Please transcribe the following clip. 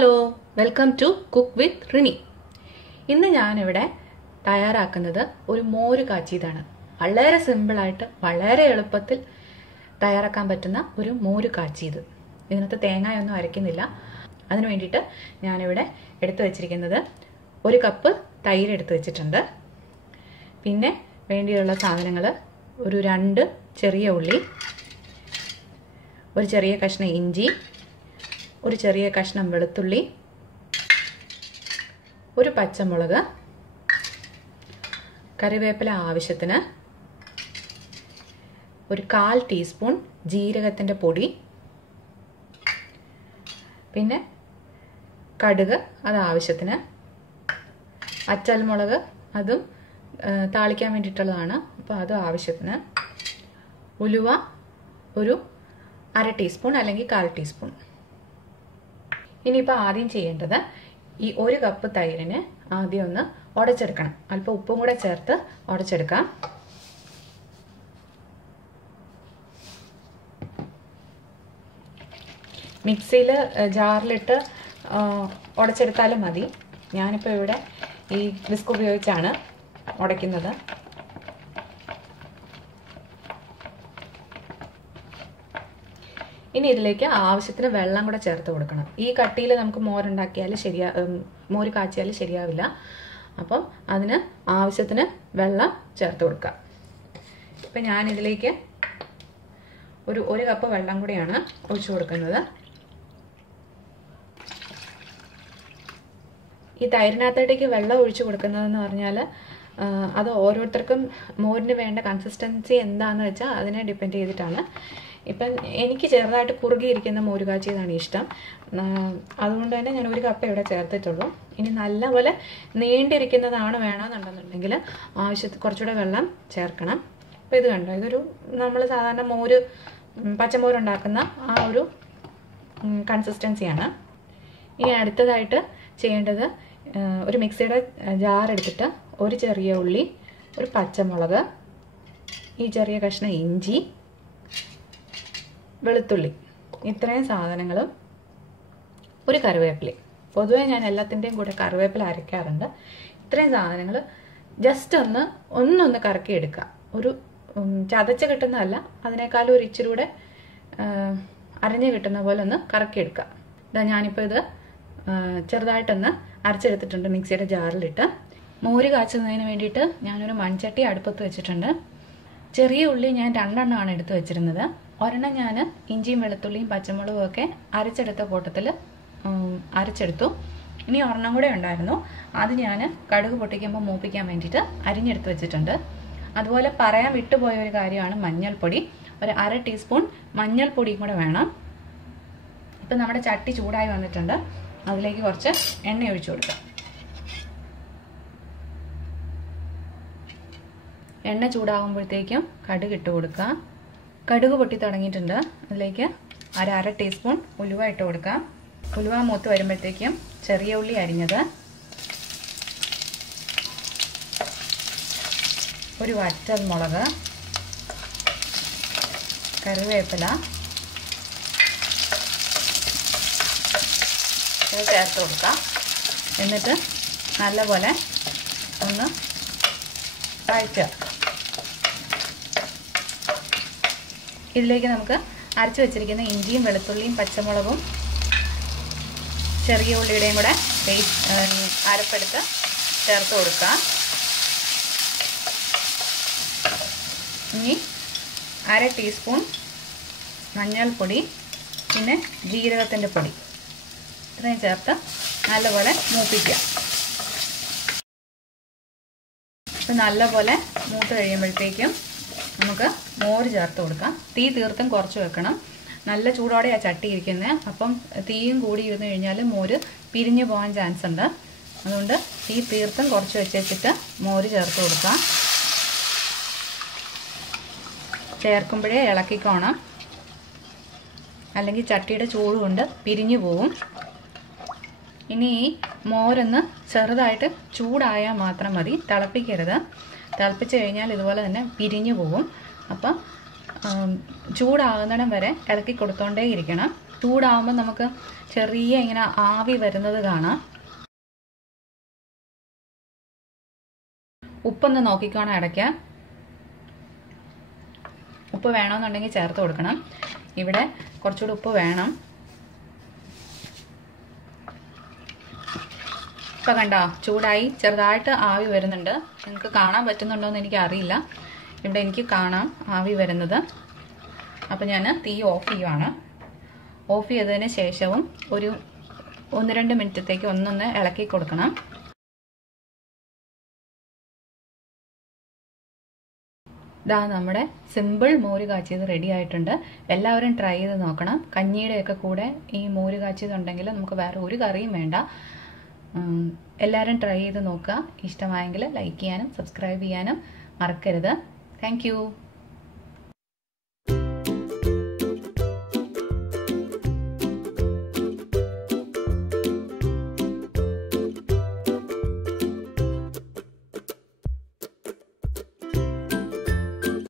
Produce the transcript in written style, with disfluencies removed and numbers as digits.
Hello, welcome to cook with Rini. ഇന്ന് ഞാനിവിടെ തയ്യാറാക്കുന്നത് ഒരു മോര് കാച്ചിയതാണ്. വളരെ സിമ്പിളായിട്ട് വളരെ എളുപ്പത്തിൽ തയ്യാറാക്കാൻ പറ്റുന്ന ഒരു മോര് കാച്ചിയത്. ഇതിനകത്ത് തേങ്ങയൊന്നും അരയ്ക്കുന്നില്ല. അതിനു വേണ്ടിയിട്ട് ഞാനിവിടെ എടുത്തു വച്ചിരിക്കുന്നത് 1 കപ്പ് തൈര് എടുത്തു വെച്ചിട്ടുണ്ട്. പിന്നെ വേണ്ടിയുള്ള സാധനങ്ങൾ ഒരു 2 ചെറിയ ഉള്ളി, ഒരു ചെറിയ കഷ്ണം ഇഞ്ചി, ഒരു ചെറിയ കഷ്ണം വെളുത്തുള്ളി, ഒരു പച്ചമുളക്, കറിവേപ്പില ആവശ്യത്തിന്, ഒരു 1/4 ടീസ്പൂൺ ജീരകത്തിൻ്റെ പൊടി, പിന്നെ കടുക് അത് ആവശ്യത്തിന്, അച്ചൽമുളക് അതും താളിക്കാൻ വേണ്ടിയിട്ടുള്ളതാണ്, അപ്പോൾ അതും ആവശ്യത്തിന്, ഉലുവ ഒരു 1/2 ടീസ്പൂൺ അല്ലെങ്കിൽ 1/4 ടീസ്പൂൺ. ഇനിയിപ്പോൾ ആദ്യം ചെയ്യേണ്ടത് ഈ 1 കപ്പ് തൈരിന് ആദ്യം ഒന്ന് ഉടച്ചെടുക്കണം. അല്പം ഉപ്പും കൂടെ ചേർത്ത് ഉടച്ചെടുക്കാം. മിക്സിയിൽ ജാറിലിട്ട് ഉടച്ചെടുത്താലും മതി. ഞാനിപ്പോൾ ഇവിടെ ഈ വിസ്ക് ഉപയോഗിച്ചാണ് ഉടയ്ക്കുന്നത്. ഇനി ഇതിലേക്ക് ആവശ്യത്തിന് വെള്ളം കൂടെ ചേർത്ത് കൊടുക്കണം. ഈ കട്ടിയിൽ നമുക്ക് മോര് കാച്ചിയാൽ ശരിയാവില്ല. അപ്പം അതിന് ആവശ്യത്തിന് വെള്ളം ചേർത്ത് കൊടുക്കാം. ഇപ്പം ഞാനിതിലേക്ക് ഒരു 1 കപ്പ് വെള്ളം കൂടിയാണ് ഒഴിച്ചു കൊടുക്കുന്നത്. ഈ തൈരിനകത്തേക്ക് വെള്ളം ഒഴിച്ചു കൊടുക്കുന്നതെന്ന് പറഞ്ഞാൽ അത് ഓരോരുത്തർക്കും മോരിന് വേണ്ട കൺസിസ്റ്റൻസി എന്താണെന്ന് വെച്ചാൽ അതിനെ ഡിപ്പെൻഡ് ചെയ്തിട്ടാണ്. ഇപ്പം എനിക്ക് ചെറുതായിട്ട് കുറുകിയിരിക്കുന്ന മോര് കാച്ചിയതാണ് ഇഷ്ടം. അതുകൊണ്ട് തന്നെ ഞാൻ 1 കപ്പ് ഇവിടെ ചേർത്തിട്ടുള്ളൂ. ഇനി നല്ലപോലെ നീണ്ടിരിക്കുന്നതാണ് വേണമെന്നുണ്ടെന്നുണ്ടെങ്കിൽ കുറച്ചുകൂടെ വെള്ളം ചേർക്കണം. അപ്പോൾ ഇത് കണ്ടോ, ഇതൊരു നമ്മൾ സാധാരണ പച്ചമോരുണ്ടാക്കുന്ന ആ ഒരു കൺസിസ്റ്റൻസിയാണ്. ഇനി അടുത്തതായിട്ട് ചെയ്യേണ്ടത് ഒരു മിക്സിയുടെ ജാർ എടുത്തിട്ട് ഒരു ചെറിയ ഉള്ളി, ഒരു പച്ചമുളക്, ഈ ചെറിയ കഷ്ണം ഇഞ്ചി, വെളുത്തുള്ളി, ഇത്രയും സാധനങ്ങളും ഒരു കറിവേപ്പില. പൊതുവേ ഞാൻ എല്ലാത്തിൻ്റെയും കൂടെ കറിവേപ്പില അരയ്ക്കാറുണ്ട്. ഇത്രയും സാധനങ്ങൾ ജസ്റ്റ് ഒന്നൊന്ന് കറക്കി എടുക്കുക. ഒരു ചതച്ച് കിട്ടുന്നതല്ല, അതിനേക്കാളും ഒരു ഇച്ചിരി കൂടെ അരഞ്ഞ് കിട്ടുന്ന പോലെ ഒന്ന് കറക്കിയെടുക്കുക. ഇതാ ഞാനിപ്പോൾ ഇത് ചെറുതായിട്ടൊന്ന് അരച്ചെടുത്തിട്ടുണ്ട് മിക്സിയുടെ ജാറിലിട്ട്. മോര് കാച്ചുന്നതിന് വേണ്ടിയിട്ട് ഞാനൊരു മൺചട്ടി അടുപ്പത്ത് വെച്ചിട്ടുണ്ട്. ചെറിയ ഉള്ളി ഞാൻ 2 എണ്ണമാണ് എടുത്ത് വെച്ചിരുന്നത്. ഒരെണ്ണം ഞാൻ ഇഞ്ചിയും വെളുത്തുള്ളിയും പച്ചമുളകും ഒക്കെ അരച്ചെടുത്ത കൂട്ടത്തിൽ അരച്ചെടുത്തു. ഇനി ഒരെണ്ണം കൂടെ ഉണ്ടായിരുന്നു, അത് ഞാൻ കടുക് പൊട്ടിക്കുമ്പോൾ മൂപ്പിക്കാൻ വേണ്ടിയിട്ട് അരിഞ്ഞെടുത്ത് വെച്ചിട്ടുണ്ട്. അതുപോലെ പറയാൻ വിട്ടുപോയ ഒരു കാര്യമാണ് മഞ്ഞൾപ്പൊടി. ഒരു 1/2 ടീസ്പൂൺ മഞ്ഞൾപ്പൊടിയും കൂടെ വേണം. ഇപ്പം നമ്മുടെ ചട്ടി ചൂടായി വന്നിട്ടുണ്ട്. അതിലേക്ക് കുറച്ച് എണ്ണ ഒഴിച്ചു കൊടുക്കാം. എണ്ണ ചൂടാകുമ്പോഴത്തേക്കും കടുക് ഇട്ട് കൊടുക്കാം. കടുക് പൊട്ടി തുടങ്ങിയിട്ടുണ്ട്. അതിലേക്ക് 1/2 ടീസ്പൂൺ ഉലുവ ഇട്ട് കൊടുക്കാം. ഉലുവ മൂത്ത് വരുമ്പോഴത്തേക്കും ചെറിയ ഉള്ളി അരിഞ്ഞത്, ഒരു വറ്റൽമുളക്, കറിവേപ്പില ഇത് ചേർത്ത് കൊടുക്കാം. എന്നിട്ട് നല്ലപോലെ ഒന്ന് വഴറ്റുക. ഇതിലേക്ക് നമുക്ക് അരച്ചു വെച്ചിരിക്കുന്ന ഇഞ്ചിയും വെളുത്തുള്ളിയും പച്ചമുളകും ചെറിയ ഉള്ളിയുടെയും കൂടെ അരപ്പെടുത്ത് ചേർത്ത് കൊടുക്കുക. ഇനി 1/2 ടീസ്പൂൺ മഞ്ഞൾപ്പൊടി, പിന്നെ ജീരകത്തിൻ്റെ പൊടി, ഇത്രയും ചേർത്ത് നല്ലപോലെ മൂപ്പിക്കുക. ഇത് നല്ലപോലെ മൂത്ത് കഴിയുമ്പോഴത്തേക്കും നമുക്ക് മോര് ചേർത്ത് കൊടുക്കാം. തീ തീർത്തും കുറച്ച് വെക്കണം. നല്ല ചൂടോടെ ആ ചട്ടി ഇരിക്കുന്നത്. അപ്പം തീയും കൂടി ഇരുന്ന് കഴിഞ്ഞാൽ മോര് പിരിഞ്ഞു പോകാൻ ചാൻസ് ഉണ്ട്. അതുകൊണ്ട് തീ തീർത്തും കുറച്ച് വെച്ചിട്ട് മോര് ചേർത്ത് കൊടുക്കാം. ചേർക്കുമ്പോഴേ ഇളക്കിക്കോണം, അല്ലെങ്കിൽ ചട്ടിയുടെ ചൂട് കൊണ്ട് പിരിഞ്ഞു പോവും. ഇനി ഈ മോരൊന്ന് ചെറുതായിട്ട് ചൂടായാൽ മാത്രം മതി, തിളപ്പിക്കരുത്. തിളപ്പിച്ച് കഴിഞ്ഞാൽ ഇതുപോലെ തന്നെ പിരിഞ്ഞു പോകും. അപ്പം ചൂടാകുന്നിടം വരെ ഇളക്കി കൊടുത്തോണ്ടേ ഇരിക്കണം. ചൂടാവുമ്പോൾ നമുക്ക് ചെറിയ ഇങ്ങനെ ആവി വരുന്നത് കാണാം. ഉപ്പൊന്ന് നോക്കിക്കോണം ഇടയ്ക്ക്. ഉപ്പ് വേണമെന്നുണ്ടെങ്കിൽ ചേർത്ത് കൊടുക്കണം. ഇവിടെ കുറച്ചുകൂടി ഉപ്പ് വേണം. ഇപ്പം കണ്ടോ, ചൂടായി ചെറുതായിട്ട് ആവി വരുന്നുണ്ട്. നിങ്ങൾക്ക് കാണാൻ പറ്റുന്നുണ്ടോ എന്ന് എനിക്കറിയില്ല. ഇവിടെ എനിക്ക് കാണാം ആവി വരുന്നത്. അപ്പം ഞാൻ തീ ഓഫ് ചെയ്യുവാണ്. ഓഫ് ചെയ്തതിന് ശേഷവും ഒരു 1-2 മിനിറ്റത്തേക്ക് ഒന്നൊന്ന് ഇളക്കി കൊടുക്കണം. ഇതാ നമ്മുടെ സിമ്പിൾ മോര് കാച്ചിയത് റെഡി ആയിട്ടുണ്ട്. എല്ലാവരും ട്രൈ ചെയ്ത് നോക്കണം. കഞ്ഞിയുടെയൊക്കെ കൂടെ ഈ മോര് കാച്ചിയതുണ്ടെങ്കിൽ നമുക്ക് വേറെ ഒരു കറിയും വേണ്ട. എല്ലാവരും ട്രൈ ചെയ്ത് നോക്കുക. ഇഷ്ടമായെങ്കിൽ ലൈക്ക് ചെയ്യാനും സബ്സ്ക്രൈബ് ചെയ്യാനും മറക്കരുത്. താങ്ക്